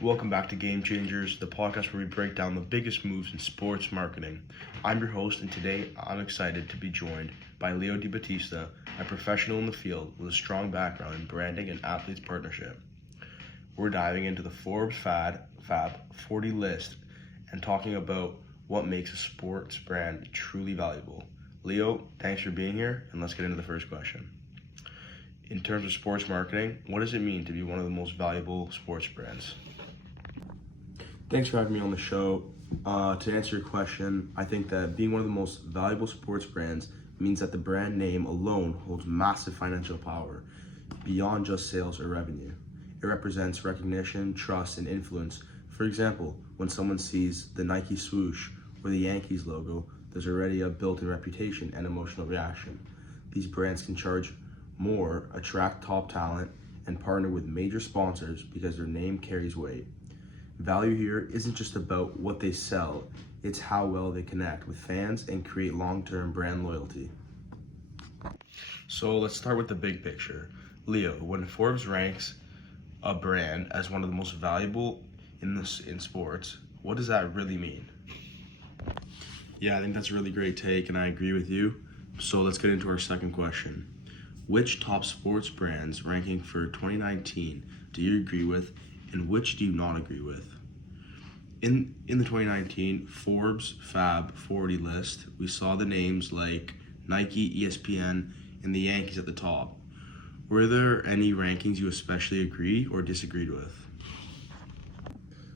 Welcome back to Game Changers, the podcast where we break down the biggest moves in sports marketing. I'm your host, and today I'm excited to be joined by Leo DiBattista, a professional in the field with a strong background in branding and athletes partnership. We're diving into the Forbes Fab 40 list and talking about what makes a sports brand truly valuable. Leo, thanks for being here, and let's get into the first question. In terms of sports marketing, what does it mean to be one of the most valuable sports brands? Thanks for having me on the show. To answer your question, I think that being one of the most valuable sports brands means that the brand name alone holds massive financial power beyond just sales or revenue. It represents recognition, trust, and influence. For example, when someone sees the Nike swoosh or the Yankees logo, there's already a built-in reputation and emotional reaction. These brands can charge more, attract top talent, and partner with major sponsors because their name carries weight. Value here isn't just about what they sell, it's how well they connect with fans and create long-term brand loyalty. So let's start with the big picture. Leo, when Forbes ranks a brand as one of the most valuable in sports, what does that really mean? Yeah, I think that's a really great take, and I agree with you. So let's get into our second question. Which top sports brands ranking for 2019 do you agree with, and which do you not agree with? In the 2019 Forbes Fab 40 list, we saw the names like Nike, ESPN, and the Yankees at the top. Were there any rankings you especially agree or disagreed with?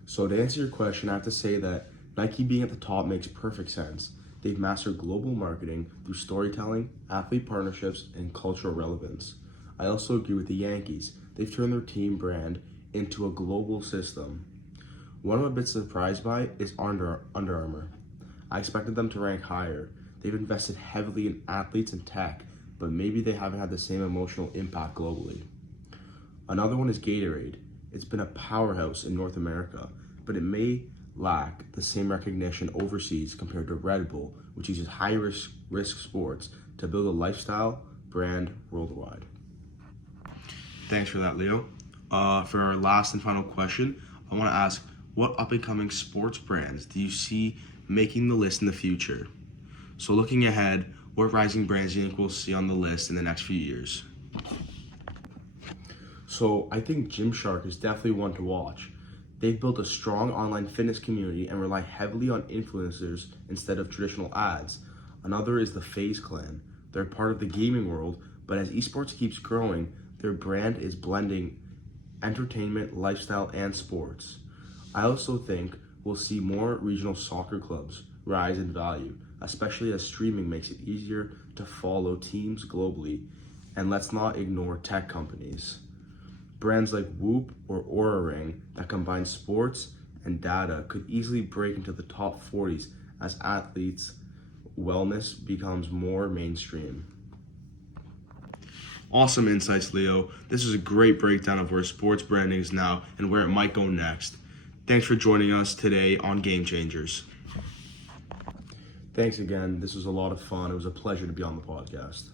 So to answer your question, I have to say that Nike being at the top makes perfect sense. They've mastered global marketing through storytelling, athlete partnerships, and cultural relevance. I also agree with the Yankees. They've turned their team brand into a global system. One I'm a bit surprised by is Under Armour. I expected them to rank higher. They've invested heavily in athletes and tech, but maybe they haven't had the same emotional impact globally. Another one is Gatorade. It's been a powerhouse in North America, but it may lack the same recognition overseas compared to Red Bull, which uses high-risk sports to build a lifestyle brand worldwide. Thanks for that, Leo. For our last and final question, I want to ask, what up-and-coming sports brands do you see making the list in the future? So looking ahead, what rising brands do you think we'll see on the list in the next few years? So I think Gymshark is definitely one to watch. They've built a strong online fitness community and rely heavily on influencers instead of traditional ads. Another is the FaZe Clan. They're part of the gaming world, but as esports keeps growing, their brand is blending entertainment, lifestyle, and sports. I also think we'll see more regional soccer clubs rise in value, especially as streaming makes it easier to follow teams globally. And let's not ignore tech companies. Brands like Whoop or Oura Ring that combine sports and data could easily break into the top 40s as athletes' wellness becomes more mainstream. Awesome insights, Leo. This is a great breakdown of where sports branding is now and where it might go next. Thanks for joining us today on Game Changers. Thanks again. This was a lot of fun. It was a pleasure to be on the podcast.